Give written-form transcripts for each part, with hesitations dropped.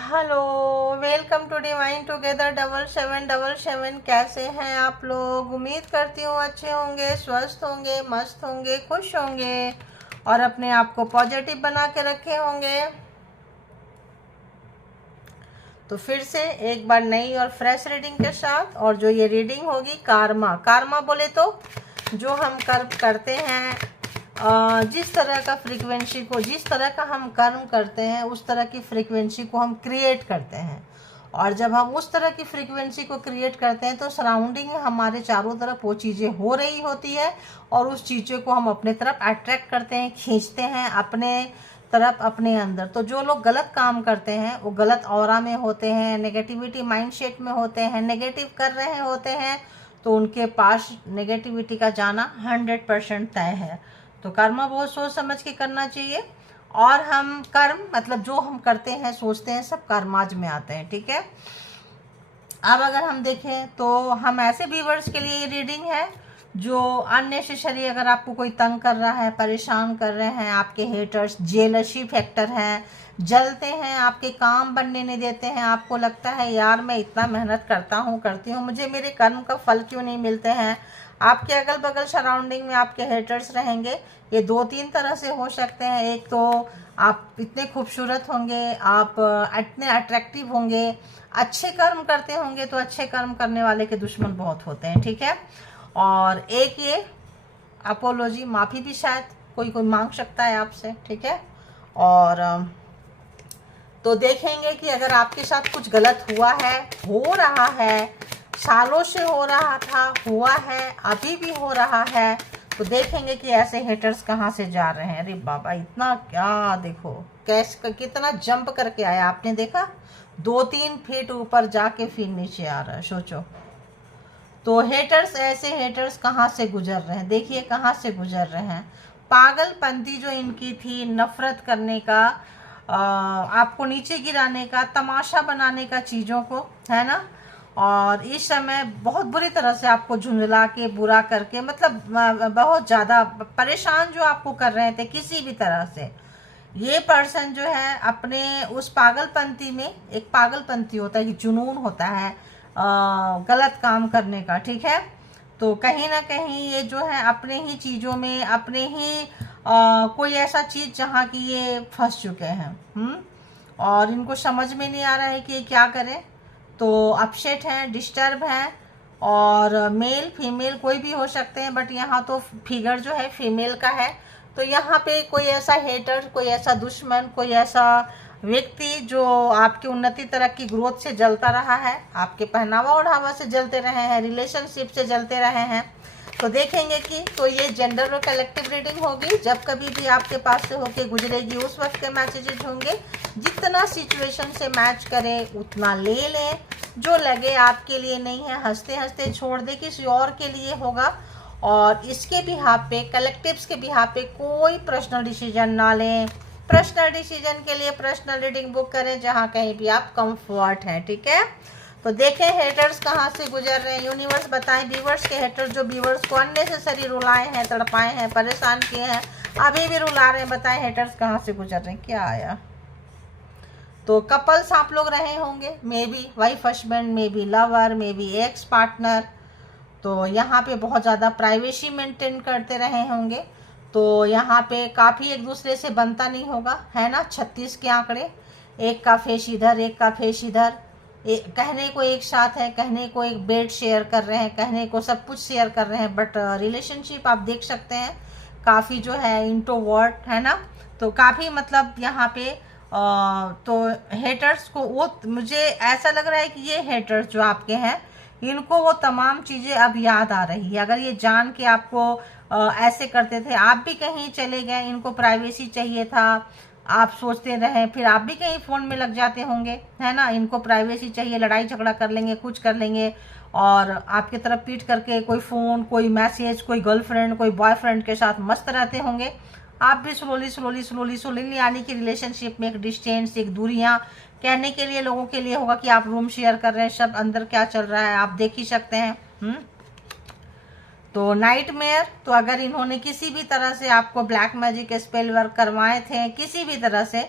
Hello, welcome to divine together 7777। कैसे हैं आप लोग? उम्मीद करती हूँ अच्छे होंगे, स्वस्थ होंगे, मस्त होंगे, खुश होंगे और अपने आप को पॉजिटिव बना के रखे होंगे। तो फिर से एक बार नई और फ्रेश रीडिंग के साथ, और जो ये रीडिंग होगी कार्मा। कार्मा बोले तो जो हम कर्म करते हैं, जिस तरह का फ्रीक्वेंसी को, जिस तरह का हम कर्म करते हैं उस तरह की फ्रीक्वेंसी को हम क्रिएट करते हैं। और जब हम उस तरह की फ्रीक्वेंसी को क्रिएट करते हैं तो सराउंडिंग में हमारे चारों तरफ वो चीज़ें हो रही होती है और उस चीज़ों को हम अपने तरफ अट्रैक्ट करते हैं, खींचते हैं अपने तरफ, अपने अंदर। तो जो लोग गलत काम करते हैं वो गलत ऑरा में होते हैं, नेगेटिविटी माइंडसेट में होते हैं, नेगेटिव कर रहे होते हैं, तो उनके पास नेगेटिविटी का जाना 100% तय है। तो कर्म बहुत सोच समझ के करना चाहिए। और हम कर्म मतलब जो हम करते हैं, सोचते हैं, सब कर्माज में आते हैं। ठीक है। अब अगर हम देखें तो हम ऐसे व्यूअर्स के लिए ये रीडिंग है जो अननेसेसरी, अगर आपको कोई तंग कर रहा है, परेशान कर रहे हैं, आपके हेटर्स, जेलसी फैक्टर हैं, जलते हैं, आपके काम बनने नहीं देते हैं, आपको लगता है यार मैं इतना मेहनत करती हूँ, मुझे मेरे कर्म का फल क्यों नहीं मिलते हैं। आपके अगल बगल सराउंडिंग में आपके हेटर्स रहेंगे। ये 2-3 तरह से हो सकते हैं। एक तो आप इतने खूबसूरत होंगे, आप इतने अट्रैक्टिव होंगे, अच्छे कर्म करते होंगे, तो अच्छे कर्म करने वाले के दुश्मन बहुत होते हैं। ठीक है। और एक ये अपोलॉजी, माफ़ी भी शायद कोई कोई मांग सकता है आपसे। ठीक है। और तो देखेंगे कि अगर आपके साथ कुछ गलत हुआ है, हो रहा है, सालों से हो रहा था, हुआ है, अभी भी हो रहा है, तो देखेंगे कि ऐसे हेटर्स कहाँ से जा रहे हैं। अरे बाबा, इतना क्या, देखो कैसे कितना जंप करके आया, आपने देखा? 2-3 फीट ऊपर जाके फिर नीचे आ रहा है, सोचो। तो हेटर्स, ऐसे हेटर्स कहाँ से गुजर रहे हैं, देखिए कहाँ से गुजर रहे हैं। पागलपंती जो इनकी थी, नफरत करने का, आपको नीचे गिराने का, तमाशा बनाने का चीज़ों को, है ना। और इस समय बहुत बुरी तरह से आपको झुंझला के, बुरा करके, मतलब बहुत ज़्यादा परेशान जो आपको कर रहे थे किसी भी तरह से, ये पर्सन जो है अपने उस पागलपंती में, एक पागलपंती होता है कि जुनून होता है गलत काम करने का। ठीक है। तो कहीं ना कहीं ये जो है अपने ही चीज़ों में, अपने ही कोई ऐसा चीज़ जहाँ की ये फंस चुके हैं। और इनको समझ में नहीं आ रहा है कि ये क्या करें। तो अपसेट हैं, डिस्टर्ब हैं, और मेल फीमेल कोई भी हो सकते हैं, बट यहाँ तो फिगर जो है फीमेल का है। तो यहाँ पे कोई ऐसा हेटर, कोई ऐसा दुश्मन, कोई ऐसा व्यक्ति जो आपकी उन्नति, तरक्की, ग्रोथ से जलता रहा है, आपके पहनावा ओढ़ावा से जलते रहे हैं, रिलेशनशिप से जलते रहे हैं। तो देखेंगे कि तो ये जेंडर और कलेक्टिव रीडिंग होगी। जब कभी भी आपके पास से होके गुजरेगी उस वक्त के मैसेजेस होंगे। जितना सिचुएशन से मैच करे उतना ले लें, जो लगे आपके लिए नहीं है हंसते हंसते छोड़ दे, किसी और के लिए होगा। और इसके बिहाफ पे, कलेक्टिव्स के बिहाफ पे कोई पर्सनल डिसीजन ना लें। पर्सनल डिसीजन के लिए पर्सनल रीडिंग बुक करें जहाँ कहीं भी आप कंफर्ट हैं। ठीक है। तो देखें हेटर्स कहाँ से गुजर रहे हैं, यूनिवर्स बताएं। व्यूवर्स के हेटर्स जो व्यूवर्स को अननेसेसरी रुलाए हैं, तड़पाए हैं, परेशान किए हैं, अभी भी रुला रहे हैं, बताएं हेटर्स कहाँ से गुजर रहे हैं। क्या आया? तो कपल्स आप लोग रहे होंगे, may be wife husband, may be lover, may be ex partner. तो यहाँ पे बहुत ज़्यादा प्राइवेसी मेंटेन करते रहे होंगे। तो यहाँ पे काफ़ी एक दूसरे से बनता नहीं होगा, है ना। 36 के आंकड़े, एक का फेस इधर, एक का फेस इधर, कहने को एक साथ है, कहने को एक बेड शेयर कर रहे हैं, कहने को सब कुछ शेयर कर रहे हैं, बट रिलेशनशिप आप देख सकते हैं काफ़ी जो है इंट्रोवर्ट, है ना। तो काफ़ी मतलब यहाँ पे तो हेटर्स को वो, मुझे ऐसा लग रहा है कि ये हेटर्स जो आपके हैं, इनको वो तमाम चीज़ें अब याद आ रही है। अगर ये जान के आपको ऐसे करते थे, आप भी कहीं चले गए, इनको प्राइवेसी चाहिए था, आप सोचते रहे, फिर आप भी कहीं फ़ोन में लग जाते होंगे, है ना। इनको प्राइवेसी चाहिए, लड़ाई झगड़ा कर लेंगे, कुछ कर लेंगे, और आपकी तरफ पीट करके कोई फ़ोन, कोई मैसेज, कोई गर्लफ्रेंड, कोई बॉयफ्रेंड के साथ मस्त रहते होंगे। आप भी स्लोली स्लोली स्लोली स्लोली, यानी कि रिलेशनशिप में एक डिस्टेंस, एक दूरियां, कहने के लिए लोगों के लिए होगा कि आप रूम शेयर कर रहे हैं, सब अंदर क्या चल रहा है आप देख ही सकते हैं। तो नाइटमेयर, तो अगर इन्होंने किसी भी तरह से आपको ब्लैक मैजिक स्पेल वर्क करवाए थे किसी भी तरह से,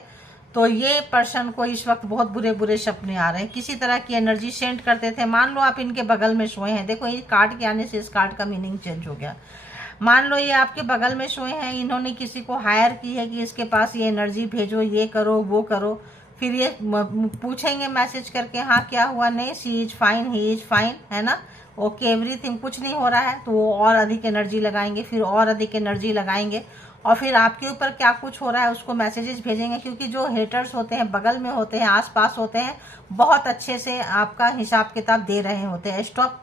तो ये पर्सन को इस वक्त बहुत बुरे बुरे सपने आ रहे हैं, किसी तरह की एनर्जी सेंड करते थे। मान लो आप इनके बगल में सोए हैं, देखो ये कार्ड के आने से इस कार्ड का मीनिंग चेंज हो गया। मान लो ये आपके बगल में सोए हैं, इन्होंने किसी को हायर की है कि इसके पास ये एनर्जी भेजो, ये करो वो करो, फिर ये पूछेंगे मैसेज करके हाँ क्या हुआ, नहीं she is fine, he is fine, है ना, ओके एवरीथिंग, कुछ नहीं हो रहा है, तो वो और अधिक एनर्जी लगाएंगे, फिर और अधिक एनर्जी लगाएंगे, और फिर आपके ऊपर क्या कुछ हो रहा है उसको मैसेजेस भेजेंगे। क्योंकि जो हेटर्स होते हैं बगल में होते हैं, आसपास होते हैं, बहुत अच्छे से आपका हिसाब किताब दे रहे होते हैं। स्टॉप,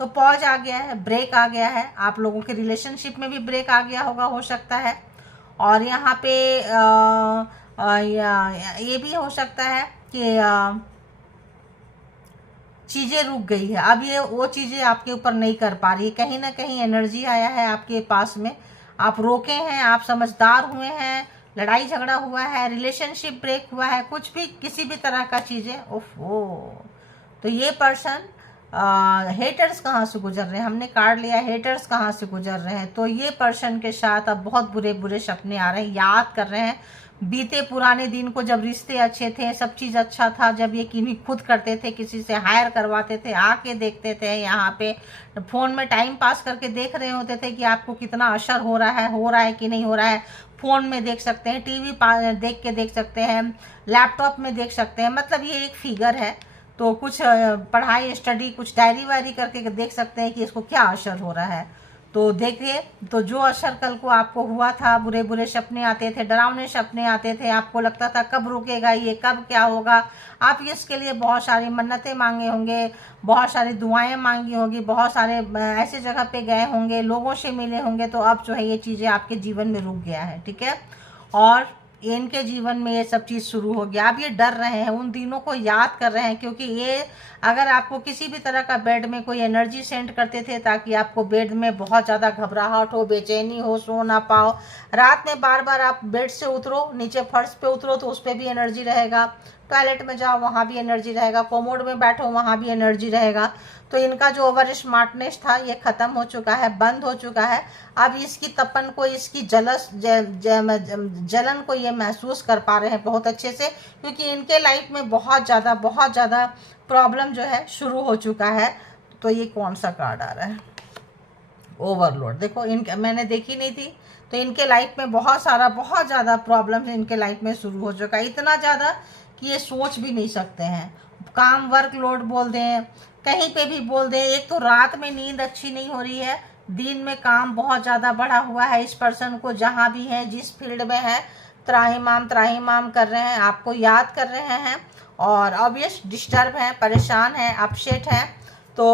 तो पॉज आ गया है, ब्रेक आ गया है, आप लोगों के रिलेशनशिप में भी ब्रेक आ गया होगा, हो सकता है। और यहाँ पे ये भी हो सकता है कि चीज़ें रुक गई है, अब ये वो चीज़ें आपके ऊपर नहीं कर पा रही, कहीं ना कहीं एनर्जी आया है आपके पास में, आप रोके हैं, आप समझदार हुए हैं, लड़ाई झगड़ा हुआ है, रिलेशनशिप ब्रेक हुआ है, कुछ भी किसी भी तरह का चीज़ें, ओफो। तो ये पर्सन हेटर्स कहाँ से गुजर रहे हैं, हमने कार्ड लिया हेटर्स कहाँ से गुजर रहे हैं, तो ये पर्सन के साथ अब बहुत बुरे बुरे सपने आ रहे हैं, याद कर रहे हैं बीते पुराने दिन को, जब रिश्ते अच्छे थे, सब चीज़ अच्छा था, जब ये किन्हीं खुद करते थे, किसी से हायर करवाते थे, आके देखते थे यहाँ पे, फ़ोन में टाइम पास करके देख रहे होते थे कि आपको कितना असर हो रहा है कि नहीं हो रहा है। फ़ोन में देख सकते हैं, टीवी देख के देख सकते हैं, लैपटॉप में देख सकते हैं, मतलब ये एक फिगर है, तो कुछ पढ़ाई स्टडी कुछ डायरी वायरी करके देख सकते हैं कि इसको क्या असर हो रहा है। तो देखिए, तो जो असर कल को आपको हुआ था, बुरे बुरे सपने आते थे, डरावने सपने आते थे, आपको लगता था कब रुकेगा ये, कब क्या होगा, आप इसके लिए बहुत सारी मन्नतें मांगे होंगे, बहुत सारी दुआएं मांगी होगी, बहुत सारे ऐसे जगह पे गए होंगे, लोगों से मिले होंगे, तो अब जो है ये चीज़ें आपके जीवन में रुक गया है, ठीक है। और इनके जीवन में ये सब चीज़ शुरू हो गया, अब ये डर रहे हैं, उन दिनों को याद कर रहे हैं, क्योंकि ये अगर आपको किसी भी तरह का बेड में कोई एनर्जी सेंड करते थे ताकि आपको बेड में बहुत ज़्यादा घबराहट हो, बेचैनी हो, सो ना पाओ, रात में बार बार आप बेड से उतरो, नीचे फर्श पे उतरो तो उस पर भी एनर्जी रहेगा, टॉयलेट में जाओ वहाँ भी एनर्जी रहेगा, कोमोड में बैठो वहाँ भी एनर्जी रहेगा, तो इनका जो ओवर स्मार्टनेस था ये ख़त्म हो चुका है, बंद हो चुका है। अब इसकी तपन को, इसकी जलन को ये महसूस कर पा रहे हैं बहुत अच्छे से, क्योंकि इनके लाइफ में बहुत ज़्यादा प्रॉब्लम जो है शुरू हो चुका है। तो ये कौन सा कार्ड आ रहा है, ओवरलोड, देखो इनके मैंने देखी नहीं थी, तो इनके लाइफ में बहुत ज़्यादा प्रॉब्लम इनके लाइफ में शुरू हो चुका है, इतना ज़्यादा कि ये सोच भी नहीं सकते हैं। काम वर्कलोड बोल दें, कहीं पे भी बोल दें, एक तो रात में नींद अच्छी नहीं हो रही है, दिन में काम बहुत ज़्यादा बढ़ा हुआ है, इस पर्सन को जहाँ भी है, जिस फील्ड में है, त्राहिमाम कर रहे हैं, आपको याद कर रहे हैं, और ऑब्वियस डिस्टर्ब हैं, परेशान हैं, अपसेट हैं। तो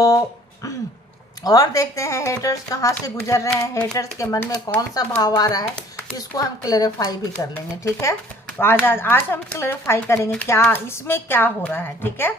और देखते हैं हेटर्स कहाँ से गुजर रहे हैं, हेटर्स के मन में कौन सा भाव आ रहा है, इसको हम क्लेरिफाई भी कर लेंगे, ठीक है। तो आज हम क्लेरिफाई करेंगे क्या इसमें क्या हो रहा है, ठीक है।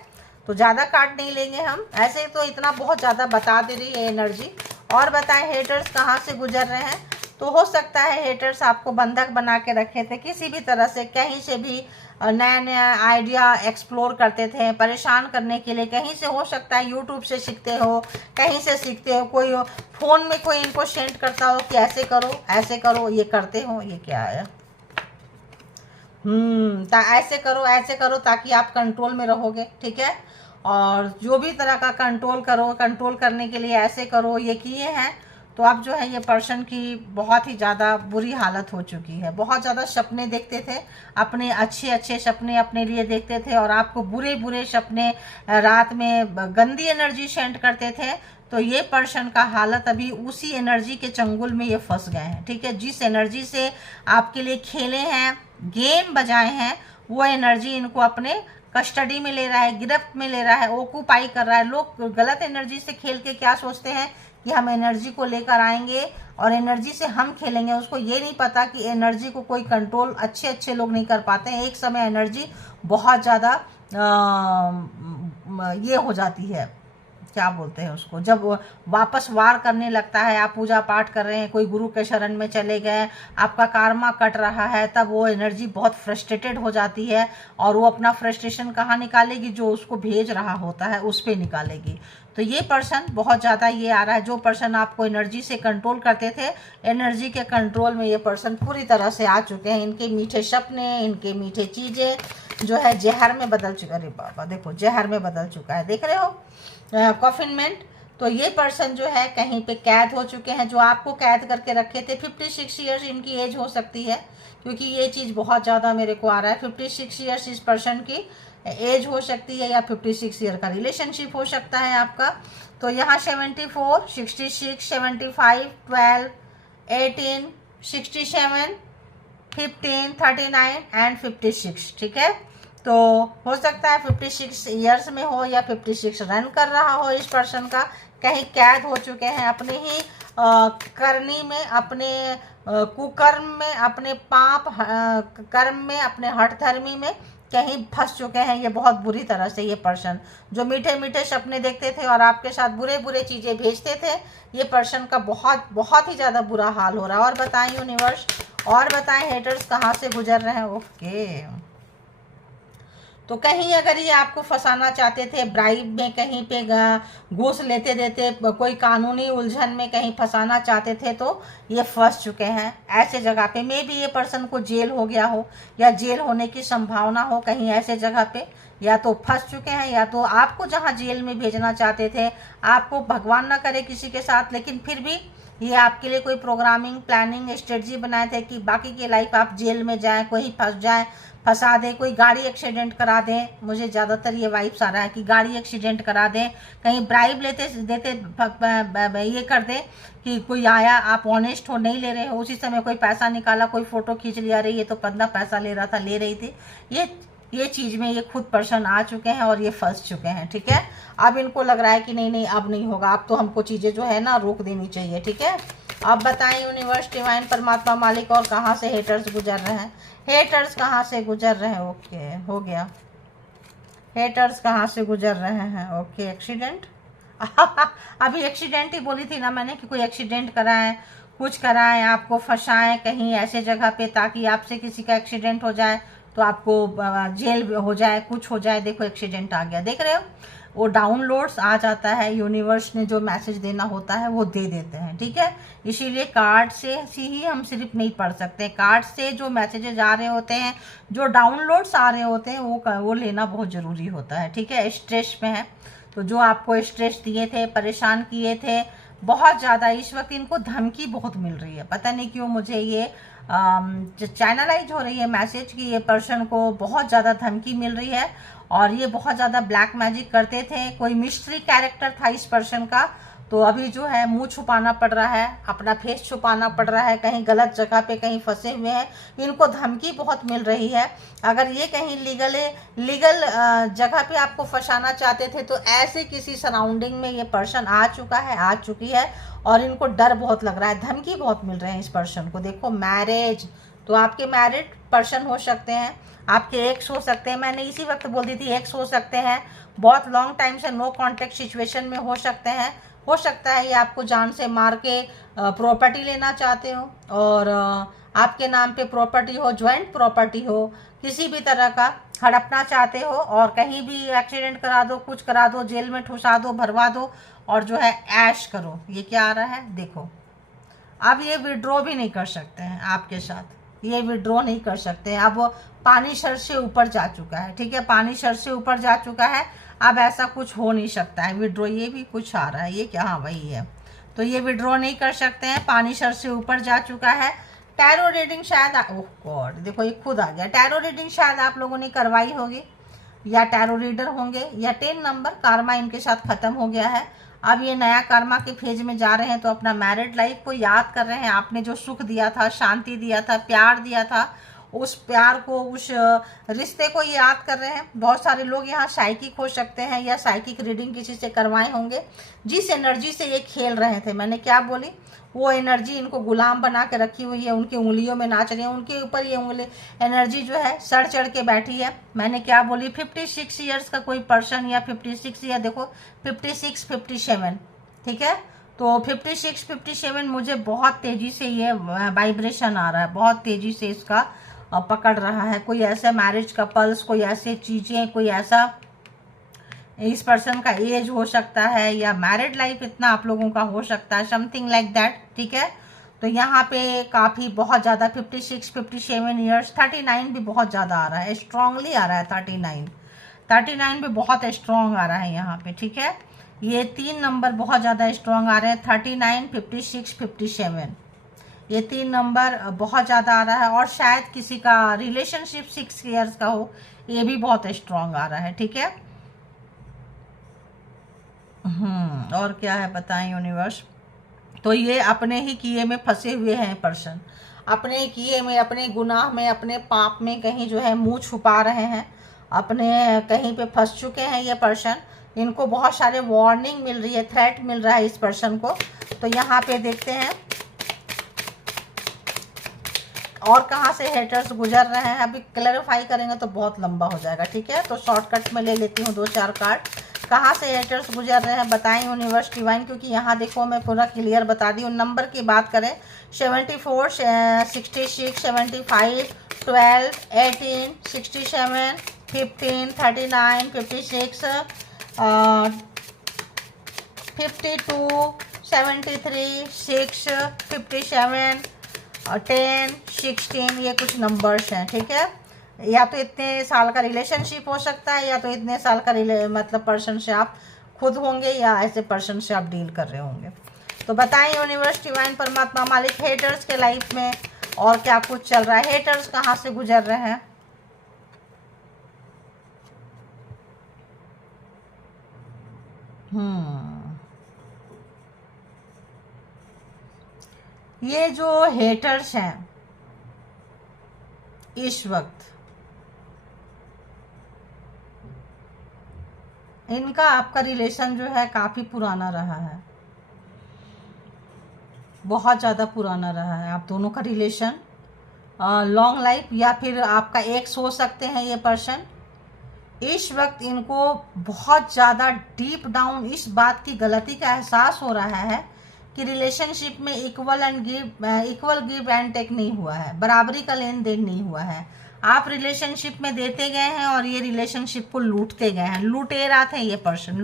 तो ज़्यादा कार्ड नहीं लेंगे हम, ऐसे तो इतना बहुत ज़्यादा बता दे रही है एनर्जी। और बताएं हेटर्स कहाँ से गुजर रहे हैं, तो हो सकता है हेटर्स आपको बंधक बना के रखे थे, किसी भी तरह से कहीं से भी नया नया आइडिया एक्सप्लोर करते थे परेशान करने के लिए, कहीं से हो सकता है यूट्यूब से सीखते हो, कहीं से सीखते हो, कोई फ़ोन में कोई इनको सेंड करता हो कि ऐसे करो ये करते हो, ये क्या है, ऐसे करो ताकि आप कंट्रोल में रहोगे, ठीक है। और जो भी तरह का कंट्रोल करने के लिए ऐसे करो, ये किए हैं, तो अब जो है ये पर्सन की बहुत ही ज़्यादा बुरी हालत हो चुकी है, बहुत ज़्यादा सपने देखते थे, अपने अच्छे सपने अपने लिए देखते थे, और आपको बुरे सपने रात में गंदी एनर्जी सेंड करते थे। तो ये पर्सन का हालत अभी उसी एनर्जी के चंगुल में ये फंस गए हैं, ठीक है। जिस एनर्जी से आपके लिए खेले हैं, गेम बजाए हैं, वो एनर्जी इनको अपने कस्टडी में ले रहा है, गिरफ्त में ले रहा है, ऑक्यूपाई कर रहा है। लोग गलत एनर्जी से खेल के क्या सोचते हैं कि हम एनर्जी को लेकर आएंगे और एनर्जी से हम खेलेंगे, उसको ये नहीं पता कि एनर्जी को कोई कंट्रोल अच्छे लोग नहीं कर पाते हैं। एक समय एनर्जी बहुत ज़्यादा ये हो जाती है, क्या बोलते हैं उसको, जब वापस वार करने लगता है, आप पूजा पाठ कर रहे हैं, कोई गुरु के शरण में चले गए, आपका कार्मा कट रहा है, तब वो एनर्जी बहुत फ्रस्ट्रेटेड हो जाती है, और वो अपना फ्रस्ट्रेशन कहाँ निकालेगी, जो उसको भेज रहा होता है उस पर निकालेगी। तो ये पर्सन बहुत ज़्यादा ये आ रहा है, जो पर्सन आपको एनर्जी से कंट्रोल करते थे, एनर्जी के कंट्रोल में ये पर्सन पूरी तरह से आ चुके हैं। इनके मीठे सपने, इनके मीठे चीज़ें जो है जहर में बदल चुका। अरे बाबा देखो, जहर में बदल चुका है, देख रहे हो कॉन्फिनमेंट। तो ये पर्सन जो है कहीं पे कैद हो चुके हैं, जो आपको कैद करके रखे थे। 56 ईयर्स इनकी एज हो सकती है, क्योंकि ये चीज़ बहुत ज़्यादा मेरे को आ रहा है। 56 ईयर्स इस पर्सन की एज हो सकती है, या 56 ईयर का रिलेशनशिप हो सकता है आपका। तो यहाँ 74, 66, 75, 12, 18, 67, 15, 39 एंड 56, ठीक है। तो हो सकता है 56 ईयर्स में हो, या 56 रन कर रहा हो इस पर्सन का। कहीं कैद हो चुके हैं अपने ही करनी में, अपने कुकर्म में, अपने पाप कर्म में, अपने हठधर्मी में कहीं फंस चुके हैं ये बहुत बुरी तरह से। ये पर्सन जो मीठे मीठे सपने देखते थे और आपके साथ बुरे बुरे चीज़ें भेजते थे, ये पर्सन का बहुत बहुत ही ज़्यादा बुरा हाल हो रहा है। और बताएं यूनिवर्स, और बताएं हेटर्स कहाँ से गुजर रहे हैं। ओके, तो कहीं अगर ये आपको फंसाना चाहते थे ब्राइब में, कहीं पे घूस लेते देते, कोई कानूनी उलझन में कहीं फंसाना चाहते थे, तो ये फंस चुके हैं ऐसे जगह पे। मे भी ये पर्सन को जेल हो गया हो, या जेल होने की संभावना हो कहीं ऐसे जगह पे, या तो फंस चुके हैं, या तो आपको जहाँ जेल में भेजना चाहते थे, आपको भगवान ना करे किसी के साथ, लेकिन फिर भी ये आपके लिए कोई प्रोग्रामिंग, प्लानिंग, स्ट्रेटजी बनाए थे कि बाकी की लाइफ आप जेल में जाएं, कोई फंस जाए, फंसा दें, कोई गाड़ी एक्सीडेंट करा दें। मुझे ज़्यादातर ये वाइब्स आ रहा है कि गाड़ी एक्सीडेंट करा दें, कहीं ब्राइब लेते देते ये कर दें कि कोई आया, आप ऑनेस्ट हो, नहीं ले रहे हो, उसी समय कोई पैसा निकाला, कोई फ़ोटो खींच लिया, रही ये तो बंदा पैसा ले रहा था, ले रही थी। ये चीज़ में ये खुद पर्सन आ चुके हैं और ये फंस चुके हैं, ठीक है। अब इनको लग रहा है कि नहीं नहीं अब नहीं होगा, अब तो हमको चीज़ें जो है ना रोक देनी चाहिए, ठीक है। अब बताएं यूनिवर्स, डिवाइन, परमात्मा, मालिक, और कहाँ से हेटर्स गुजर रहे हैं। हेटर्स कहाँ से गुजर रहे हैं। ओके, हो गया। हेटर्स कहाँ से गुजर रहे हैं। Okay, accident. अभी एक्सीडेंट ही बोली थी ना मैंने कि कोई एक्सीडेंट कराएं, कुछ कराएं, आपको फंसाएं कहीं ऐसे जगह पे, ताकि आपसे किसी का एक्सीडेंट हो जाए तो आपको जेल हो जाए, कुछ हो जाए। देखो एक्सीडेंट आ गया, देख रहे हो, वो डाउनलोड्स आ जाता है। यूनिवर्स ने जो मैसेज देना होता है वो दे देते हैं, ठीक है। इसीलिए कार्ड से ही हम सिर्फ नहीं पढ़ सकते, कार्ड से जो मैसेजेज आ रहे होते हैं, जो डाउनलोड्स आ रहे होते हैं, वो लेना बहुत ज़रूरी होता है, ठीक है। स्ट्रेस में है तो जो आपको स्ट्रेस दिए थे, परेशान किए थे बहुत ज़्यादा, इस वक्त इनको धमकी बहुत मिल रही है। पता नहीं क्यों मुझे ये चैनलाइज हो रही है मैसेज कि ये पर्सन को बहुत ज़्यादा धमकी मिल रही है, और ये बहुत ज़्यादा ब्लैक मैजिक करते थे। कोई मिस्ट्री कैरेक्टर था इस पर्सन का, तो अभी जो है मुंह छुपाना पड़ रहा है, अपना फेस छुपाना पड़ रहा है, कहीं गलत जगह पे कहीं फंसे हुए हैं, इनको धमकी बहुत मिल रही है। अगर ये कहीं लीगल जगह पे आपको फंसाना चाहते थे, तो ऐसे किसी सराउंडिंग में ये पर्सन आ चुका है, आ चुकी है, और इनको डर बहुत लग रहा है, धमकी बहुत मिल रहे हैं इस पर्सन को। देखो मैरिज, तो आपके मैरिड पर्सन हो सकते हैं, आपके एक्स हो सकते हैं, मैंने इसी वक्त बोल दी थी एक्स हो सकते हैं, बहुत लॉन्ग टाइम से नो कॉन्टेक्ट सिचुएशन में हो सकते हैं। हो सकता है ये आपको जान से मार के प्रॉपर्टी लेना चाहते हो, और आपके नाम पे प्रॉपर्टी हो, ज्वाइंट प्रॉपर्टी हो, किसी भी तरह का हड़पना चाहते हो, और कहीं भी एक्सीडेंट करा दो, कुछ करा दो, जेल में ठुसा दो, भरवा दो, और जो है ऐश करो। ये क्या आ रहा है देखो, अब ये विड्रॉ भी नहीं कर सकते हैं आपके साथ, ये विड्रॉ नहीं कर सकते हैं। अब वो पानी सर से ऊपर जा चुका है, ठीक है, पानी सर से ऊपर जा चुका है, अब ऐसा कुछ हो नहीं सकता है विड्रॉ। ये भी कुछ आ रहा है, ये क्या, हाँ वही है, तो ये विड्रॉ नहीं कर सकते हैं, पानी सर से ऊपर जा चुका है। टैरो रीडिंग शायद, ओह गॉड देखो ये खुद आ गया, टैरो रीडिंग शायद आप लोगों ने करवाई होगी, या टैरो रीडर होंगे, या 10 नंबर कार्मा इनके साथ ख़त्म हो गया है। अब ये नया कर्मा के फेज में जा रहे हैं, तो अपना मैरिड लाइफ को याद कर रहे हैं। आपने जो सुख दिया था, शांति दिया था, प्यार दिया था, उस प्यार को, उस रिश्ते को याद कर रहे हैं। बहुत सारे लोग यहाँ साइकिक हो सकते हैं, या साइकिक रीडिंग किसी से करवाए होंगे। जिस एनर्जी से ये खेल रहे थे, मैंने क्या बोली, वो एनर्जी इनको गुलाम बना के रखी हुई है, उनकी उंगलियों में नाच रही है, उनके ऊपर ये उंगली एनर्जी जो है सर चढ़ के बैठी है। मैंने क्या बोली, 56 ईयर्स का कोई पर्सन, या 56 या देखो 56, 57, ठीक है। तो 56, 57 मुझे बहुत तेज़ी से ये वाइब्रेशन आ रहा है, बहुत तेज़ी से इसका पकड़ रहा है। कोई ऐसा मैरिज कपल्स, कोई ऐसे चीज़ें, कोई ऐसा इस पर्सन का एज हो सकता है, या मैरिड लाइफ इतना आप लोगों का हो सकता है, समथिंग लाइक दैट, ठीक है। तो यहाँ पे काफ़ी बहुत ज़्यादा 56, 57 ईयर्स, 39 भी बहुत ज़्यादा आ रहा है, स्ट्रांगली आ रहा है 39 भी बहुत स्ट्रॉन्ग आ रहा है यहाँ पे, ठीक है। ये 3 नंबर बहुत ज़्यादा स्ट्रॉन्ग आ रहे हैं, 39, 56, 57, ये 3 नंबर बहुत ज़्यादा आ रहा है। और शायद किसी का रिलेशनशिप 6 ईयर्स का हो, ये भी बहुत स्ट्रॉन्ग आ रहा है, ठीक है। और क्या है बताएं यूनिवर्स। तो ये अपने ही किए में फंसे हुए हैं पर्सन, अपने किए में, अपने गुनाह में, अपने पाप में कहीं जो है मुंह छुपा रहे हैं, अपने कहीं पे फंस चुके हैं ये पर्सन। इनको बहुत सारे वार्निंग मिल रही है, थ्रेट मिल रहा है इस पर्सन को। तो यहाँ पे देखते हैं और कहाँ से हेटर्स गुजर रहे हैं, अभी क्लैरिफाई करेंगे तो बहुत लंबा हो जाएगा, ठीक है। तो शॉर्टकट में ले लेती हूँ 2-4 कार्ड। कहाँ से हेटर्स गुजर रहे हैं बताएं यूनिवर्स डिवाइन, क्योंकि यहाँ देखो मैं पूरा क्लियर बता दी हूँ। नंबर की बात करें 74, 66, 75, 12, 18, 67, 15, 39, 56, 52, 73, 6, 57, 10, 16, ये कुछ नंबर्स हैं, ठीक है। या तो इतने साल का रिलेशनशिप हो सकता है, या तो इतने साल का मतलब पर्सन से आप खुद होंगे, या ऐसे पर्सन से आप डील कर रहे होंगे। तो बताएं यूनिवर्स डिवाइन परमात्मा मालिक, हेटर्स के लाइफ में और क्या कुछ चल रहा है, हेटर्स कहाँ से गुजर रहे हैं। ये जो हेटर्स हैं इस वक्त, इनका आपका रिलेशन जो है काफ़ी पुराना रहा है, बहुत ज़्यादा पुराना रहा है आप दोनों का रिलेशन, लॉन्ग लाइफ, या फिर आपका एक्स हो सकते हैं ये पर्सन। इस वक्त इनको बहुत ज़्यादा डीप डाउन इस बात की गलती का एहसास हो रहा है कि रिलेशनशिप में इक्वल गिव एंड टेक नहीं हुआ है, बराबरी का लेन देन नहीं हुआ है। आप रिलेशनशिप में देते गए हैं और ये रिलेशनशिप को लूटते गए हैं। लुटेरा थे ये पर्सन,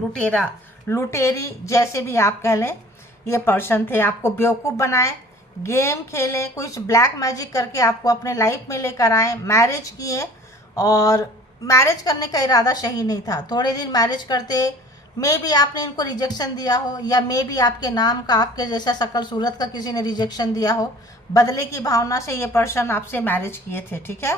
लुटेरी जैसे भी आप कह लें, ये पर्सन थे। आपको बेवकूफ़ बनाए, गेम खेले, कुछ ब्लैक मैजिक करके आपको अपने लाइफ में लेकर आए, मैरिज किए, और मैरिज करने का इरादा सही नहीं था। थोड़े दिन मैरिज करते मे भी आपने इनको रिजेक्शन दिया हो, या मे भी आपके नाम का, आपके जैसा शक्ल सूरत का किसी ने रिजेक्शन दिया हो। बदले की भावना से ये पर्सन आपसे मैरिज किए थे, ठीक है।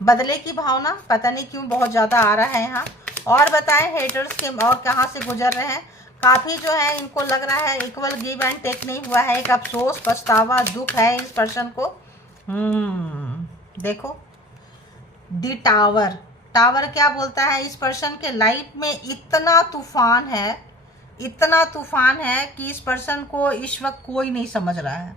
बदले की भावना पता नहीं क्यों बहुत ज़्यादा आ रहा है यहाँ। और बताएं हेटर्स के और कहाँ से गुजर रहे हैं। काफ़ी जो है इनको लग रहा है इक्वल गिव एंड टेक नहीं हुआ है, एक अफसोस, पछतावा, दुख है इस पर्सन को। देखो दी टावर, टावर क्या बोलता है, इस पर्सन के लाइफ में इतना तूफान है कि इस पर्सन को इस वक्त कोई नहीं समझ रहा है।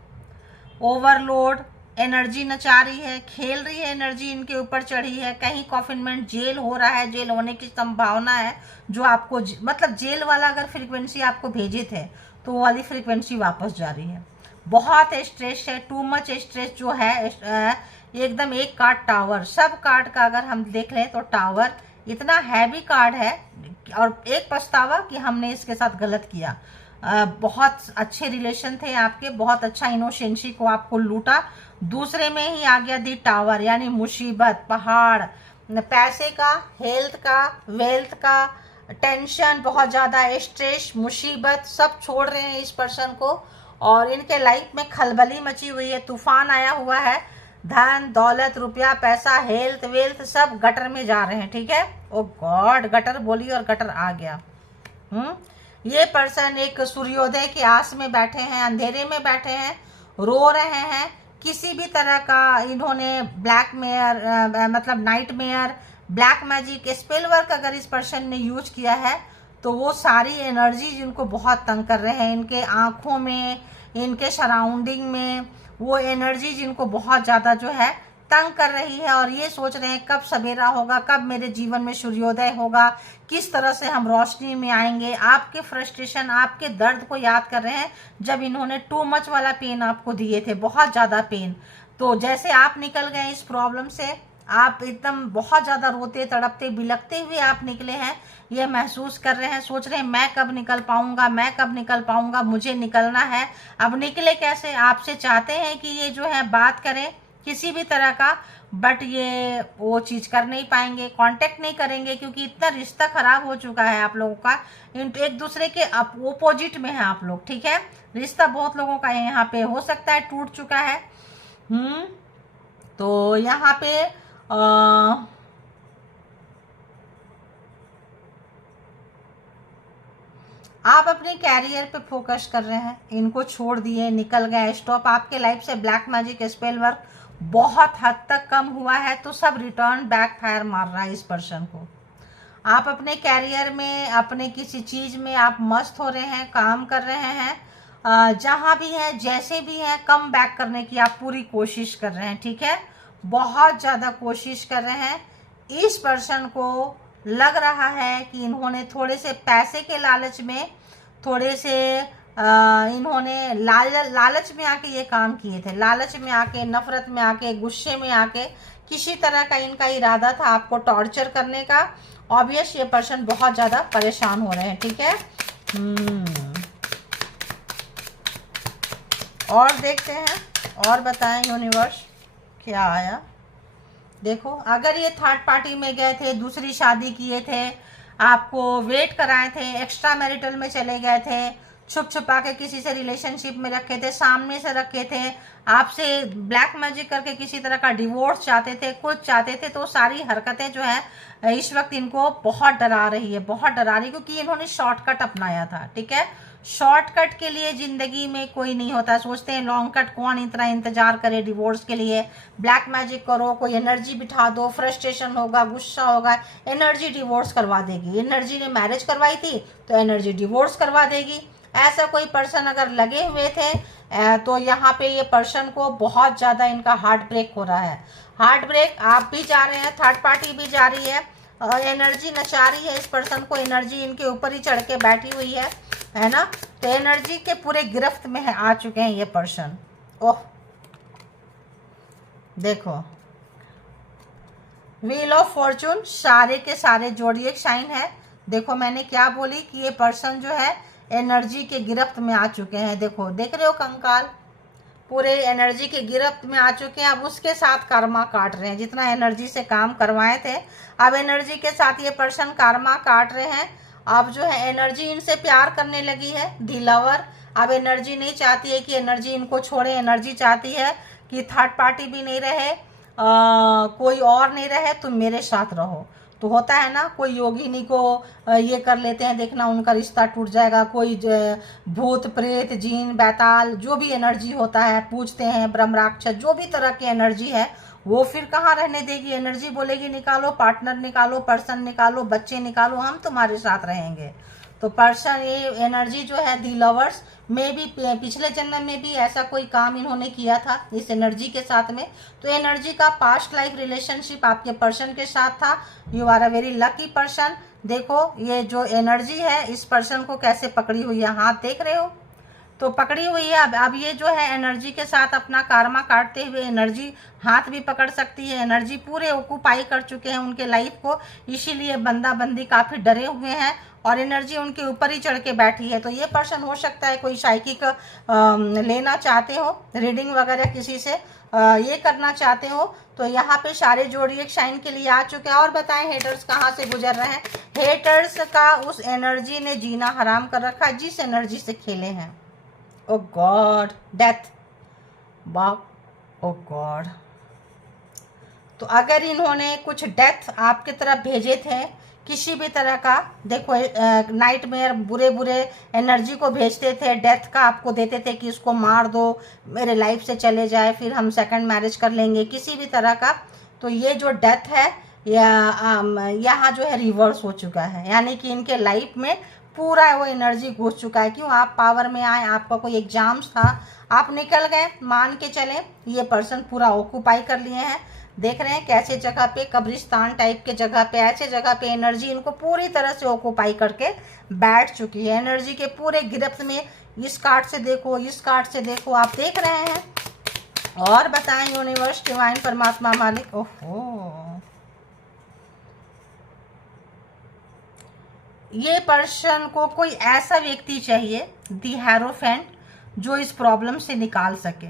ओवरलोड एनर्जी नचा रही है, खेल रही है, एनर्जी इनके ऊपर चढ़ी है। कहीं कॉन्फिनमेंट जेल हो रहा है, जेल होने की संभावना है। जो आपको मतलब जेल वाला अगर फ्रीक्वेंसी आपको भेजे थे तो वो वाली फ्रीक्वेंसी वापस जा रही है। बहुत स्ट्रेस है, टू मच स्ट्रेस जो है एकदम। एक कार्ड टावर, सब कार्ड का अगर हम देख लें तो टावर इतना हैवी कार्ड है, और एक पछतावा कि हमने इसके साथ गलत किया। बहुत अच्छे रिलेशन थे आपके, बहुत अच्छा इनोसेंसी को आपको लूटा। दूसरे में ही आ गया दी टावर, यानी मुसीबत, पहाड़, पैसे का, हेल्थ का, वेल्थ का, टेंशन, बहुत ज़्यादा स्ट्रेस, मुसीबत सब छोड़ रहे हैं इस पर्सन को। और इनके लाइफ में खलबली मची हुई है, तूफान आया हुआ है। धन दौलत, रुपया, पैसा, हेल्थ वेल्थ सब गटर में जा रहे हैं, ठीक है। ओ गॉड, गटर बोली और गटर आ गया। ये पर्सन एक सूर्योदय की आस में बैठे हैं, अंधेरे में बैठे हैं, रो रहे हैं। किसी भी तरह का इन्होंने ब्लैक मेयर मतलब night mayor, black magic, spell work अगर इस पर्सन ने यूज किया है तो वो सारी एनर्जी जिनको बहुत तंग कर रहे हैं, इनके आँखों में, इनके सराउंडिंग में, वो एनर्जी जिनको बहुत ज़्यादा जो है तंग कर रही है। और ये सोच रहे हैं कब सवेरा होगा, कब मेरे जीवन में सूर्योदय होगा, किस तरह से हम रोशनी में आएंगे। आपके फ्रस्ट्रेशन, आपके दर्द को याद कर रहे हैं जब इन्होंने टू मच वाला पेन आपको दिए थे, बहुत ज़्यादा पेन। तो जैसे आप निकल गए इस प्रॉब्लम से, आप एकदम बहुत ज़्यादा रोते तड़पते बिलखते हुए आप निकले हैं, ये महसूस कर रहे हैं, सोच रहे हैं मैं कब निकल पाऊंगा, मैं कब निकल पाऊंगा, मुझे निकलना है। अब निकले कैसे? आपसे चाहते हैं कि ये जो है बात करें किसी भी तरह का, बट ये वो चीज़ कर नहीं पाएंगे, कांटेक्ट नहीं करेंगे, क्योंकि इतना रिश्ता खराब हो चुका है आप लोगों का, एक दूसरे के अपोजिट में है आप लोग, ठीक है। रिश्ता बहुत लोगों का यहाँ पे हो सकता है टूट चुका है। तो यहाँ पे आप अपने कैरियर पे फोकस कर रहे हैं, इनको छोड़ दिए, निकल गए, स्टॉप। आपके लाइफ से ब्लैक मैजिक स्पेल वर्क बहुत हद तक कम हुआ है, तो सब रिटर्न बैक फायर मार रहा है इस पर्सन को। आप अपने कैरियर में, अपने किसी चीज़ में आप मस्त हो रहे हैं, काम कर रहे हैं, जहाँ भी हैं, जैसे भी हैं, कम बैक करने की आप पूरी कोशिश कर रहे हैं, ठीक है। बहुत ज़्यादा कोशिश कर रहे हैं। इस पर्सन को लग रहा है कि इन्होंने थोड़े से पैसे के लालच में, थोड़े से इन्होंने लालच में आके ये काम किए थे, लालच में आके, नफरत में आके, गुस्से में आके, किसी तरह का इनका इरादा था आपको टॉर्चर करने का। ऑब्वियस ये पर्सन बहुत ज़्यादा परेशान हो रहे हैं, ठीक है। और देखते हैं, और बताएं यूनिवर्स क्या आया। देखो, अगर ये थर्ड पार्टी में गए थे, दूसरी शादी किए थे, आपको वेट कराए थे, एक्स्ट्रा मैरिटल में चले गए थे, छुप छुपा के किसी से रिलेशनशिप में रखे थे, सामने से रखे थे, आपसे ब्लैक मैजिक करके किसी तरह का डिवोर्स चाहते थे, कुछ चाहते थे, तो सारी हरकतें जो है इस वक्त इनको बहुत डरा रही है, बहुत डरा रही, क्योंकि इन्होंने शॉर्टकट अपनाया था, ठीक है। शॉर्टकट के लिए ज़िंदगी में कोई नहीं होता। सोचते हैं लॉन्ग कट कौन इतना इंतजार करे डिवोर्स के लिए। ब्लैक मैजिक करो, कोई एनर्जी बिठा दो, फ्रस्ट्रेशन होगा, गुस्सा होगा, एनर्जी डिवोर्स करवा देगी। एनर्जी ने मैरिज करवाई थी तो एनर्जी डिवोर्स करवा देगी। ऐसा कोई पर्सन अगर लगे हुए थे तो यहाँ पे ये पर्सन को बहुत ज़्यादा इनका हार्ट ब्रेक हो रहा है। हार्ट ब्रेक, आप भी जा रहे हैं, थर्ड पार्टी भी जा रही है, एनर्जी नचा रही है इस पर्सन को, एनर्जी इनके ऊपर ही चढ़ के बैठी हुई है ना। तो एनर्जी के पूरे गिरफ्त में आ चुके हैं ये पर्सन। ओह, देखो, व्हील ऑफ फॉर्चून, सारे के सारे जोडिएक साइन है। देखो मैंने क्या बोली कि ये पर्सन जो है एनर्जी के गिरफ्त में आ चुके हैं। देखो, देख रहे हो कंकाल, पूरे एनर्जी के गिरफ्त में आ चुके हैं। अब उसके साथ कर्मा काट रहे हैं, जितना एनर्जी से काम करवाए थे, अब एनर्जी के साथ ये पर्सन कर्मा काट रहे हैं। अब जो है एनर्जी इनसे प्यार करने लगी है, दी लवर। अब एनर्जी नहीं चाहती है कि एनर्जी इनको छोड़े, एनर्जी चाहती है कि थर्ड पार्टी भी नहीं रहे, कोई और नहीं रहे, तुम मेरे साथ रहो। तो होता है ना, कोई योगिनी को ये कर लेते हैं, देखना उनका रिश्ता टूट जाएगा। कोई भूत प्रेत जीन बैताल जो भी एनर्जी होता है, पूछते हैं ब्रह्म राक्षस, जो भी तरह की एनर्जी है, वो फिर कहाँ रहने देगी। एनर्जी बोलेगी निकालो, पार्टनर निकालो, पर्सन निकालो, बच्चे निकालो, हम तुम्हारे साथ रहेंगे। तो पर्सन, ये एनर्जी जो है दी लवर्स में भी पिछले जन्म में भी ऐसा कोई काम इन्होंने किया था इस एनर्जी के साथ में। तो एनर्जी का पास्ट लाइफ रिलेशनशिप आपके पर्सन के साथ था। You are a very lucky person. देखो ये जो एनर्जी है इस पर्सन को कैसे पकड़ी हुई है, हाथ देख रहे हो, तो पकड़ी हुई है। अब ये जो है एनर्जी के साथ अपना कर्मा काटते हुए एनर्जी हाथ भी पकड़ सकती है। एनर्जी पूरे ऑक्यूपाई कर चुके हैं उनके लाइफ को, इसीलिए बंदा बंदी काफ़ी डरे हुए हैं और एनर्जी उनके ऊपर ही चढ़ के बैठी है। तो ये पर्सन हो सकता है कोई साइकिक लेना चाहते हो, रीडिंग वगैरह किसी से ये करना चाहते हो, तो यहाँ पे सारे जोड़िए साइन के लिए आ चुके हैं। और बताएं हेटर्स कहाँ से गुजर रहे हैं। हेटर्स का उस एनर्जी ने जीना हराम कर रखा है जिस एनर्जी से खेले हैं। ओ गॉड, डेथ, बाप, ओ गॉड। तो अगर इन्होंने कुछ डेथ आपकी तरफ भेजे थे किसी भी तरह का, देखो नाइटमेयर, बुरे बुरे एनर्जी को भेजते थे, डेथ का आपको देते थे कि इसको मार दो, मेरे लाइफ से चले जाए, फिर हम सेकंड मैरिज कर लेंगे, किसी भी तरह का। तो ये जो डेथ है यहाँ जो है रिवर्स हो चुका है, यानी कि इनके लाइफ में पूरा वो एनर्जी घुस चुका है। क्यों? आप पावर में आए, आपका कोई एग्जाम्स था, आप निकल गए, मान के चले ये पर्सन पूरा ऑक्यूपाई कर लिए हैं। देख रहे हैं कैसे जगह पे, कब्रिस्तान टाइप के जगह पे, ऐसे जगह पे एनर्जी इनको पूरी तरह से ऑक्यूपाई करके बैठ चुकी है। एनर्जी के पूरे गिरफ्त में, इस कार्ड से देखो, इस कार्ड से देखो, आप देख रहे हैं और बताएं यूनिवर्स, डिवाइन, परमात्मा, मालिक। ओहो, ये पर्सन को कोई ऐसा व्यक्ति चाहिए, दी हेरोफेंट, जो इस प्रॉब्लम से निकाल सके।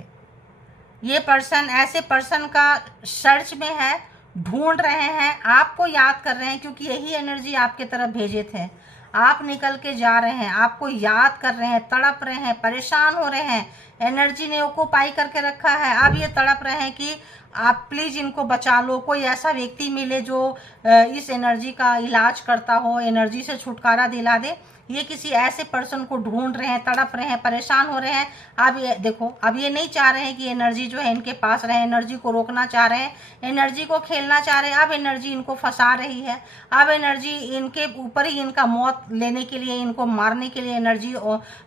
ये पर्सन ऐसे पर्सन का सर्च में है, ढूंढ रहे हैं, आपको याद कर रहे हैं, क्योंकि यही एनर्जी आपके तरफ भेजे थे। आप निकल के जा रहे हैं, आपको याद कर रहे हैं, तड़प रहे हैं, परेशान हो रहे हैं, एनर्जी ने ऑक्यूपाई करके रखा है। अब ये तड़प रहे हैं कि आप प्लीज़ इनको बचा लो, कोई ऐसा व्यक्ति मिले जो इस एनर्जी का इलाज करता हो, एनर्जी से छुटकारा दिला दे। ये किसी ऐसे पर्सन को ढूंढ रहे हैं, तड़प रहे हैं, परेशान हो रहे हैं। अब ये देखो, अब ये नहीं चाह रहे हैं कि एनर्जी जो है इनके पास रहे, एनर्जी को रोकना चाह रहे हैं, एनर्जी को खेलना चाह रहे हैं। अब एनर्जी इनको फंसा रही है, अब एनर्जी इनके ऊपर ही इनका मौत लेने के लिए, इनको मारने के लिए एनर्जी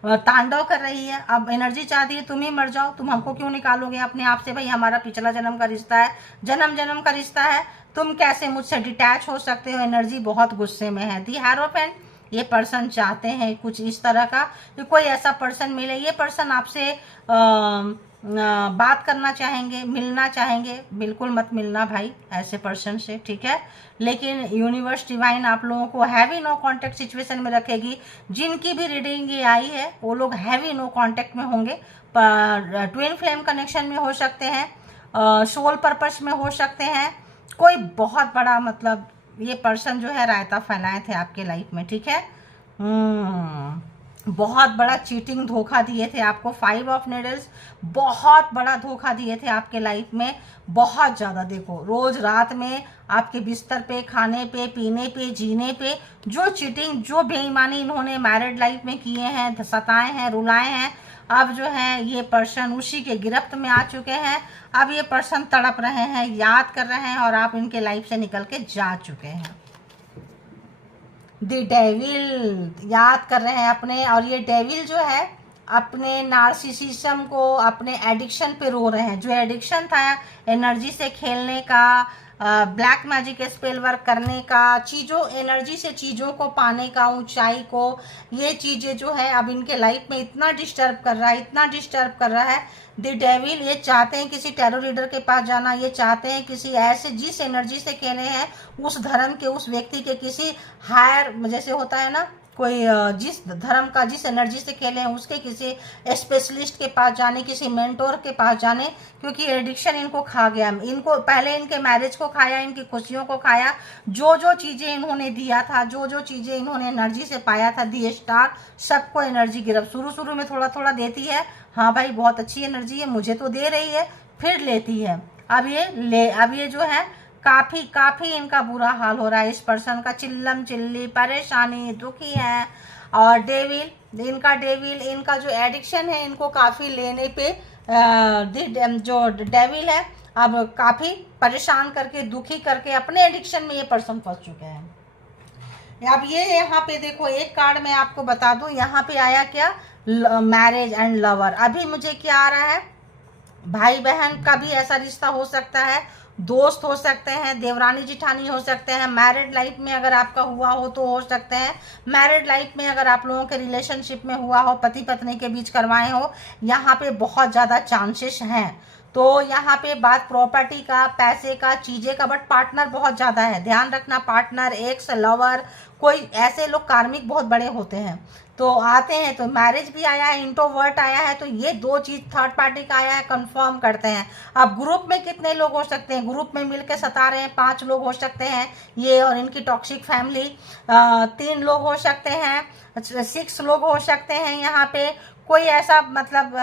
तांडव कर रही है। अब एनर्जी चाहती है तुम ही मर जाओ, तुम हमको क्यों निकालोगे अपने आप से? भाई हमारा पिछला जन्म का रिश्ता है, जन्म जन्म का रिश्ता है, तुम कैसे मुझसे डिटैच हो सकते हो? एनर्जी बहुत गुस्से में है। दी हेरोफेंट, ये पर्सन चाहते हैं कुछ इस तरह का कि कोई ऐसा पर्सन मिले। ये पर्सन आपसे बात करना चाहेंगे, मिलना चाहेंगे। बिल्कुल मत मिलना भाई ऐसे पर्सन से, ठीक है? लेकिन यूनिवर्स, डिवाइन आप लोगों को हैवी नो कांटेक्ट सिचुएशन में रखेगी। जिनकी भी रीडिंग ये आई है वो लोग हैवी नो कांटेक्ट में होंगे, ट्विन फ्लेम कनेक्शन में हो सकते हैं, सोल पर्पस में हो सकते हैं। कोई बहुत बड़ा मतलब ये पर्सन जो है रायता फैलाए थे आपके लाइफ में, ठीक है? बहुत बड़ा चीटिंग धोखा दिए थे आपको। 5 ऑफ नीडल्स, बहुत बड़ा धोखा दिए थे आपके लाइफ में, बहुत ज़्यादा। देखो रोज़ रात में आपके बिस्तर पे, खाने पे, पीने पे, जीने पे जो चीटिंग, जो बेईमानी इन्होंने मैरिड लाइफ में किए हैं, सताए हैं, रुलाए हैं, अब जो है ये पर्सन उसी के गिरफ्त में आ चुके हैं। अब ये पर्सन तड़प रहे हैं, याद कर रहे हैं, और आप इनके लाइफ से निकल के जा चुके हैं। द डेविल याद कर रहे हैं अपने, और ये डेविल जो है अपने नार्सिसिज्म को, अपने एडिक्शन पे रो रहे हैं। जो एडिक्शन था एनर्जी से खेलने का, ब्लैक मैजिक स्पेल वर्क करने का, चीज़ों, एनर्जी से चीज़ों को पाने का, ऊंचाई को, ये चीज़ें जो है अब इनके लाइफ में इतना डिस्टर्ब कर रहा है, इतना डिस्टर्ब कर रहा है। द डेविल ये चाहते हैं किसी टैरो रीडर के पास जाना, ये चाहते हैं किसी ऐसे जिस एनर्जी से खेले हैं उस धर्म के, उस व्यक्ति के, किसी हायर, जैसे होता है ना कोई जिस धर्म का, जिस एनर्जी से खेले हैं उसके किसी स्पेशलिस्ट के पास जाने, किसी मेंटोर के पास जाने, क्योंकि एडिक्शन इनको खा गया। इनको पहले इनके मैरिज को खाया, इनकी खुशियों को खाया, जो जो चीज़ें इन्होंने दिया था, जो जो चीज़ें इन्होंने एनर्जी से पाया था, दी स्टार, सबको एनर्जी गिरफ्त। शुरू में थोड़ा थोड़ा देती है, हाँ भाई बहुत अच्छी एनर्जी है, मुझे तो दे रही है, फिर लेती है। अब ये जो है काफ़ी इनका बुरा हाल हो रहा है। इस पर्सन का चिल्लम चिल्ली, परेशानी, दुखी है। और डेविल, इनका जो एडिक्शन है, इनको काफ़ी लेने पे जो डेविल है अब काफ़ी परेशान करके, दुखी करके, अपने एडिक्शन में ये पर्सन फंस चुके हैं। अब ये यहाँ पे देखो, एक कार्ड मैं आपको बता दूं, यहाँ पे आया क्या, मैरिज एंड लवर। अभी मुझे क्या आ रहा है, भाई बहन का भी ऐसा रिश्ता हो सकता है, दोस्त हो सकते हैं, देवरानी जिठानी हो सकते हैं। मैरिड लाइफ में अगर आपका हुआ हो तो हो सकते हैं। मैरिड लाइफ में अगर आप लोगों के रिलेशनशिप में हुआ हो, पति पत्नी के बीच करवाए हो, यहाँ पे बहुत ज़्यादा चांसेस हैं। तो यहाँ पे बात प्रॉपर्टी का, पैसे का, चीज़ें का, बट पार्टनर बहुत ज़्यादा है, ध्यान रखना। पार्टनर, एक्स, लवर, कोई ऐसे लोग कार्मिक बहुत बड़े होते हैं तो आते हैं। तो मैरिज भी आया है, इंट्रोवर्ट आया है, तो ये दो चीज़ थर्ड पार्टी का आया है, कंफर्म करते हैं। अब ग्रुप में कितने लोग हो सकते हैं, ग्रुप में मिलकर सता रहे हैं, 5 लोग हो सकते हैं ये, और इनकी टॉक्सिक फैमिली 3 लोग हो सकते हैं, 6 लोग हो सकते हैं। यहाँ पे कोई ऐसा मतलब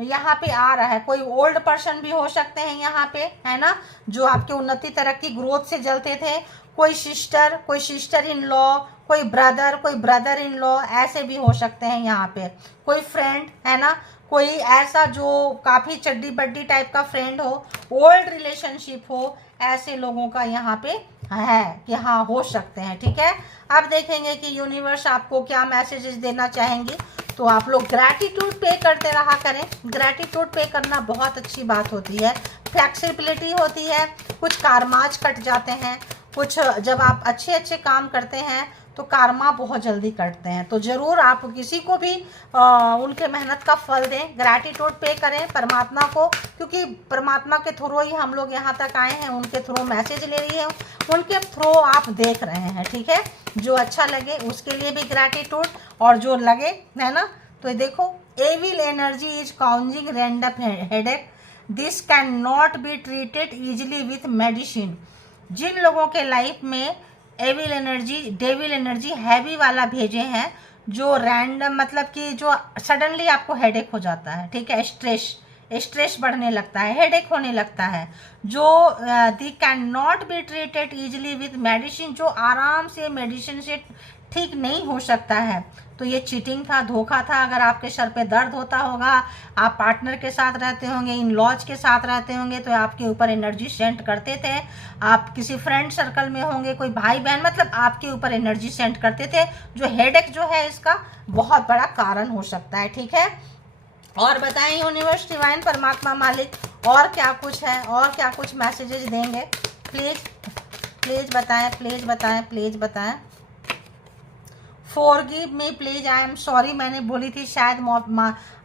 यहाँ पे आ रहा है, कोई ओल्ड पर्सन भी हो सकते हैं यहाँ पे, है ना, जो आपके उन्नति तरक्की ग्रोथ से जलते थे। कोई सिस्टर इन लॉ, कोई ब्रदर इन लॉ, ऐसे भी हो सकते हैं यहाँ पे। कोई फ्रेंड, है ना, कोई ऐसा जो काफ़ी चड्डी बड्डी टाइप का फ्रेंड हो, ओल्ड रिलेशनशिप हो, ऐसे लोगों का यहाँ पे है कि हाँ हो सकते हैं, ठीक है। अब देखेंगे कि यूनिवर्स आपको क्या मैसेजेस देना चाहेंगी। तो आप लोग ग्रैटिट्यूड पे करते रहा करें। ग्रैटिट्यूड पे करना बहुत अच्छी बात होती है, फ्लेक्सिबिलिटी होती है, कुछ कारमाज कट जाते हैं, कुछ जब आप अच्छे काम करते हैं तो कार्मा बहुत जल्दी कटते हैं। तो ज़रूर आप किसी को भी उनके मेहनत का फल दें, ग्रैटिट्यूड पे करें परमात्मा को, क्योंकि परमात्मा के थ्रू ही हम लोग यहाँ तक आए हैं, उनके थ्रू मैसेज ले रही है, उनके थ्रू आप देख रहे हैं, ठीक है। जो अच्छा लगे उसके लिए भी ग्रैटिट्यूड, और जो लगे, है ना। तो देखो, evil energy is causing random headache, this can not be treated easily with medicine. जिन लोगों के लाइफ में evil energy, devil energy heavy वाला भेजे हैं, जो रैंडम मतलब कि जो सडनली आपको हेडेक हो जाता है, ठीक है, स्ट्रेस बढ़ने लगता है, हेडेक होने लगता है, जो they can not be treated easily with medicine, जो आराम से मेडिसिन से ठीक नहीं हो सकता है। तो ये चीटिंग था, धोखा था। अगर आपके सर पे दर्द होता होगा, आप पार्टनर के साथ रहते होंगे, इन लॉज के साथ रहते होंगे, तो आपके ऊपर एनर्जी सेंड करते थे। आप किसी फ्रेंड सर्कल में होंगे, कोई भाई बहन, मतलब आपके ऊपर एनर्जी सेंड करते थे, जो हेडेक जो है इसका बहुत बड़ा कारण हो सकता है, ठीक है। और बताएं यूनिवर्स, डिवाइन, परमात्मा, मालिक, और क्या कुछ है, और क्या कुछ मैसेजेस देंगे, प्लीज़ बताएं, प्लीज़ बताएं, प्लीज़ बताएं। Forgive me please, I am sorry, मैंने बोली थी शायद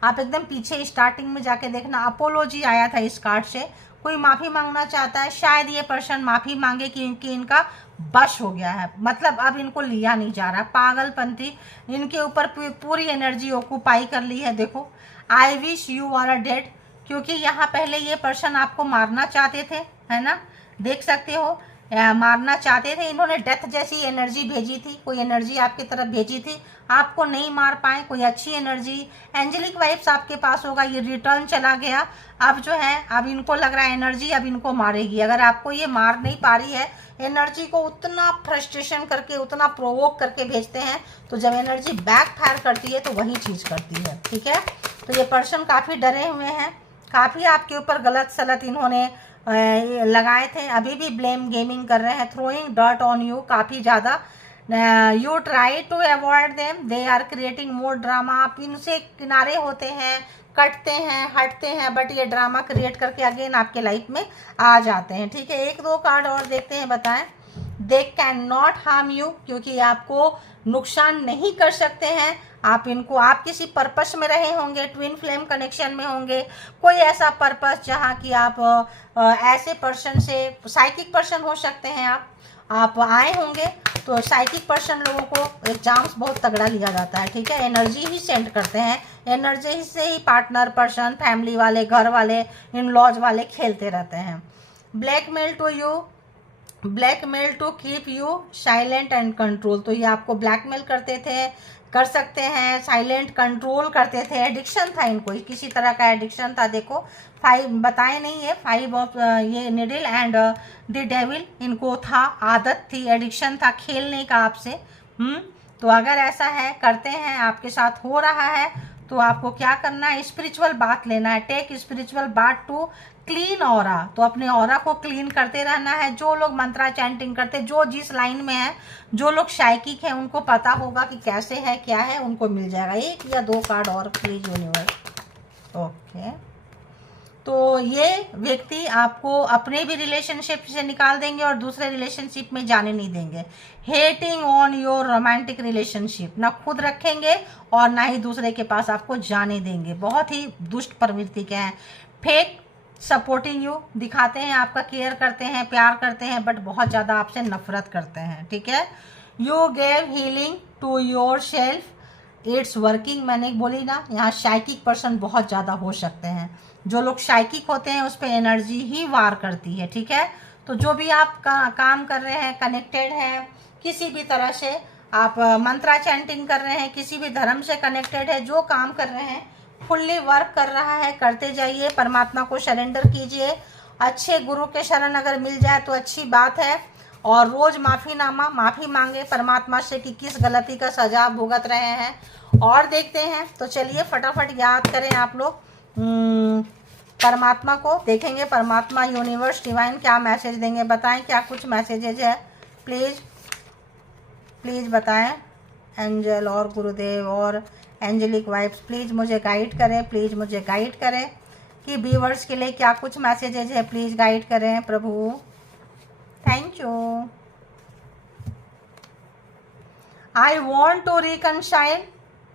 आप एकदम पीछे स्टार्टिंग में जाके देखना, अपोलॉजी आया था इस कार्ड से। कोई माफ़ी मांगना चाहता है, शायद ये पर्सन माफ़ी मांगे क्योंकि इनका बश हो गया है, मतलब अब इनको लिया नहीं जा रहा, पागलपंथी इनके ऊपर पूरी एनर्जी ऑक्यूपाई कर ली है। देखो, I wish you are a dad, क्योंकि यहाँ पहले ये पर्सन आपको मारना चाहते थे, है ना, देख सकते हो, मारना चाहते थे। इन्होंने डेथ जैसी एनर्जी भेजी थी, कोई एनर्जी आपकी तरफ भेजी थी, आपको नहीं मार पाए, कोई अच्छी एनर्जी, एंजेलिक वाइब्स आपके पास होगा, ये रिटर्न चला गया। अब जो है, अब इनको लग रहा है एनर्जी अब इनको मारेगी। अगर आपको ये मार नहीं पा रही है, एनर्जी को उतना फ्रस्ट्रेशन करके, उतना प्रोवोक करके भेजते हैं, तो जब एनर्जी बैक फायर करती है तो वही चीज़ करती है, ठीक है। तो ये पर्सन काफ़ी डरे हुए हैं, काफ़ी आपके ऊपर गलत सलत इन्होंने लगाए थे, अभी भी ब्लेम गेमिंग कर रहे हैं, थ्रोइंग डर्ट ऑन यू काफ़ी ज़्यादा। You try to avoid them, they are creating more drama, आप इनसे किनारे होते हैं, कटते हैं, हटते हैं, बट ये ड्रामा क्रिएट करके अगेन आपके लाइफ में आ जाते हैं, ठीक है। एक दो कार्ड और देखते हैं, बताएं। They can not harm you, क्योंकि आपको नुकसान नहीं कर सकते हैं। आप इनको, आप किसी पर्पस में रहे होंगे, ट्विन फ्लेम कनेक्शन में होंगे, कोई ऐसा पर्पस जहाँ कि आप ऐसे पर्सन से, साइकिक पर्सन हो सकते हैं आप आए होंगे। तो साइकिक पर्सन लोगों को एग्जाम्स बहुत तगड़ा लिया जाता है, ठीक है, एनर्जी ही सेंड करते हैं, एनर्जी से ही पार्टनर, पर्सन, फैमिली वाले, घर वाले, इन लॉज वाले खेलते रहते हैं। Blackmail to you, blackmail to keep you silent and control, तो ये आपको ब्लैकमेल करते थे, कर सकते हैं, साइलेंट कंट्रोल करते थे, एडिक्शन था इनको, किसी तरह का एडिक्शन था। देखो, 5 बताए नहीं है, 5 ऑफ ये निडल एंड द डेविल, इनको था, आदत थी, एडिक्शन था खेलने का आपसे। तो अगर ऐसा है, करते हैं, आपके साथ हो रहा है, तो आपको क्या करना है, स्पिरिचुअल बात लेना है, टेक स्पिरिचुअल बात टू क्लीन ऑरा, तो अपने ऑरा को क्लीन करते रहना है। जो लोग मंत्रा चैंटिंग करते, जो जिस लाइन में है, जो लोग शाइकिक है, उनको पता होगा कि कैसे है, क्या है, उनको मिल जाएगा। एक या दो कार्ड और प्लीज यूनिवर्स। ओके, तो ये व्यक्ति आपको अपने भी रिलेशनशिप से निकाल देंगे और दूसरे रिलेशनशिप में जाने नहीं देंगे। Hating on your romantic relationship, ना खुद रखेंगे और ना ही दूसरे के पास आपको जाने देंगे। बहुत ही दुष्ट प्रवृत्ति के हैं। फेक सपोर्टिंग यू, दिखाते हैं आपका केयर करते हैं, प्यार करते हैं, बट बहुत ज़्यादा आपसे नफरत करते हैं, ठीक है। You gave healing to yourself, it's working, मैंने बोली ना, यहाँ साइकिक पर्सन बहुत ज़्यादा हो सकते हैं। जो लोग साइकिक होते हैं उस पर एनर्जी ही वार करती है, ठीक है। तो जो भी आप काम कर रहे हैं, कनेक्टेड हैं किसी भी तरह से, आप मंत्रा चैंटिंग कर रहे हैं, किसी भी धर्म से कनेक्टेड है, जो काम कर रहे हैं फुल्ली वर्क कर रहा है, करते जाइए, परमात्मा को सरेंडर कीजिए। अच्छे गुरु के शरण अगर मिल जाए तो अच्छी बात है, और रोज़ माफ़ी मांगे परमात्मा से कि किस गलती का सजा भुगत रहे हैं। और देखते हैं, तो चलिए फटाफट याद करें आप लोग परमात्मा को, देखेंगे परमात्मा, यूनिवर्स, डिवाइन क्या मैसेज देंगे, बताएं क्या कुछ मैसेजेज है, प्लीज़ बताएं। एंजल और गुरुदेव और एंजेलिक वाइब्स, प्लीज़ मुझे गाइड करें, प्लीज़ मुझे गाइड करें कि व्यूअर्स के लिए क्या कुछ मैसेजेज है, प्लीज़ गाइड करें प्रभु, thank you. I want to reconcile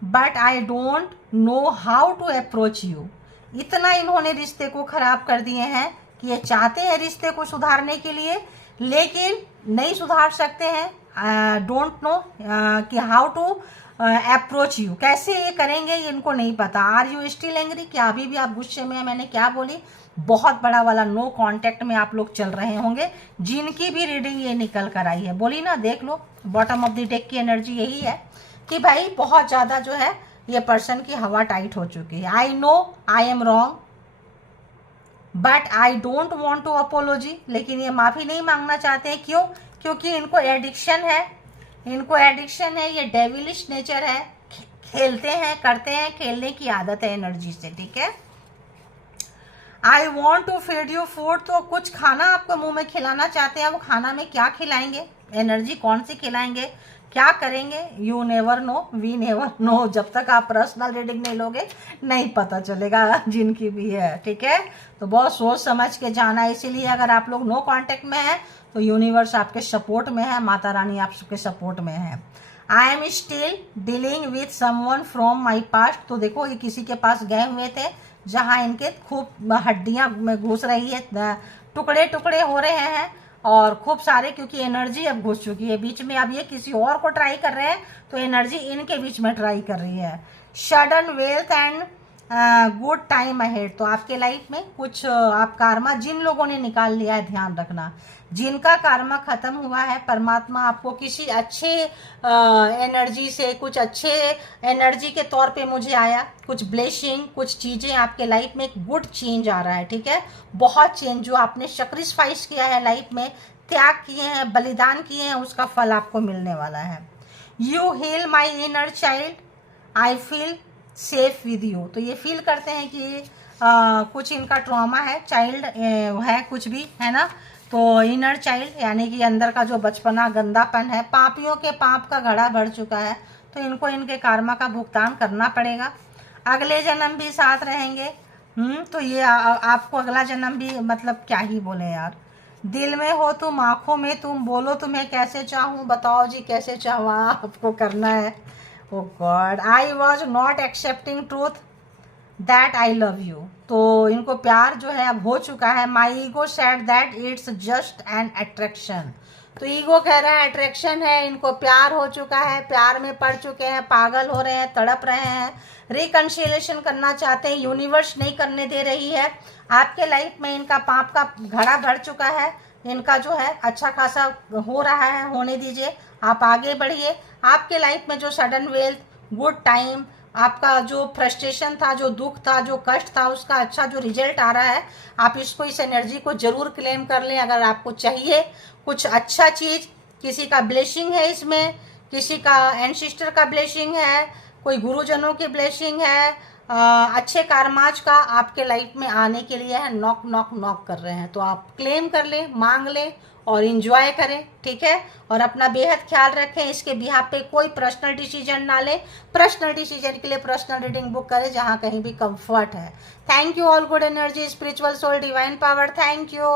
but I don't know how to approach you. इतना इन्होंने रिश्ते को खराब कर दिए हैं कि ये चाहते हैं रिश्ते को सुधारने के लिए, लेकिन नहीं सुधार सकते हैं। डोंट नो कि हाउ टू अप्रोच यू, कैसे ये करेंगे ये इनको नहीं पता। आर यू स्टिल एंग्री, क्या अभी भी आप गुस्से में हैं? मैंने क्या बोली, बहुत बड़ा वाला नो कांटेक्ट में आप लोग चल रहे होंगे, जिनकी भी रीडिंग ये निकल कर आई है। बोली ना, देख लो बॉटम ऑफ द डेक की एनर्जी यही है कि भाई बहुत ज़्यादा जो है ये पर्सन की हवा टाइट हो चुकी है। I know I am wrong but I don't want to apology, लेकिन ये माफ़ी नहीं मांगना चाहते हैं। क्यों? क्योंकि इनको एडिक्शन है, इनको एडिक्शन है, ये डेविलिश नेचर है, खेलते हैं, करते हैं, खेलने की आदत है एनर्जी से, ठीक है। I want to feed you food, तो कुछ खाना आपको मुंह में खिलाना चाहते हैं। वो खाना में क्या खिलाएंगे, एनर्जी कौन सी खिलाएंगे, क्या करेंगे, you never know, we never know. जब तक आप पर्सनल रीडिंग नहीं लोगे नहीं पता चलेगा, जिनकी भी है, ठीक है। तो बहुत सोच समझ के जाना, इसीलिए अगर आप लोग नो कांटेक्ट में हैं तो यूनिवर्स आपके सपोर्ट में है, माता रानी आपके सपोर्ट में है। I am still dealing with someone from my past, तो देखो ये किसी के पास गए हुए थे जहाँ इनके खूब हड्डियाँ में घुस रही है, टुकड़े टुकड़े हो रहे हैं और खूब सारे, क्योंकि एनर्जी अब घुस चुकी है बीच में। अब ये किसी और को ट्राई कर रहे हैं तो एनर्जी इनके बीच में ट्राई कर रही है। Sudden wealth and good time ahead, तो आपके लाइफ में कुछ आप कार्मा जिन लोगों ने निकाल लिया है, ध्यान रखना, जिनका कार्मा खत्म हुआ है, परमात्मा आपको किसी अच्छे एनर्जी से, कुछ अच्छे एनर्जी के तौर पे मुझे आया, कुछ ब्लेसिंग, कुछ चीज़ें आपके लाइफ में, एक गुड चेंज आ रहा है, ठीक है। बहुत चेंज जो आपने सेक्रीफाइस किया है लाइफ में, त्याग किए हैं, बलिदान किए हैं, उसका फल आपको मिलने वाला है। You heal my inner child, I feel safe with you, तो ये फील करते हैं कि कुछ इनका ट्रॉमा है, चाइल्ड है कुछ भी, है ना। तो इनर चाइल्ड यानी कि अंदर का जो बचपना, गंदापन है, पापियों के पाप का घड़ा भर चुका है, तो इनको इनके कर्मा का भुगतान करना पड़ेगा। अगले जन्म भी साथ रहेंगे। तो ये आपको अगला जन्म भी, मतलब क्या ही बोले यार। दिल में हो तुम, आंखों में तुम, बोलो तुम्हें कैसे चाहूँ, बताओ जी कैसे चाहूँ, आपको करना है। Oh God, I was not accepting truth that I love you, तो इनको प्यार जो है अब हो चुका है। My ego said that it's just an attraction, तो ईगो कह रहा है अट्रैक्शन है, इनको प्यार हो चुका है, प्यार में पड़ चुके हैं, पागल हो रहे हैं, तड़प रहे हैं, रिकन्सिलेशन करना चाहते हैं, यूनिवर्स नहीं करने दे रही है। आपके लाइफ में इनका पाप का घड़ा भर चुका है, इनका जो है अच्छा खासा हो रहा है, होने दीजिए, आप आगे बढ़िए। आपके लाइफ में जो सडन वेल्थ, गुड टाइम, आपका जो फ्रस्ट्रेशन था, जो दुख था, जो कष्ट था, उसका अच्छा जो रिजल्ट आ रहा है, आप इसको, इस एनर्जी को जरूर क्लेम कर लें। अगर आपको चाहिए कुछ अच्छा चीज़, किसी का ब्लेसिंग है इसमें, किसी का एंसेस्टर का ब्लेसिंग है, कोई गुरुजनों की ब्लेसिंग है, अच्छे कारमाज का आपके लाइफ में आने के लिए है, नॉक नॉक नॉक कर रहे हैं, तो आप क्लेम कर लें, मांग लें और इंजॉय करें, ठीक है। और अपना बेहद ख्याल रखें, इसके बिहाफ पे कोई पर्सनल डिसीजन ना लें। पर्सनल डिसीजन के लिए पर्सनल रीडिंग बुक करें जहाँ कहीं भी कंफर्ट है। Thank you all, good energy, spiritual soul, divine power, thank you.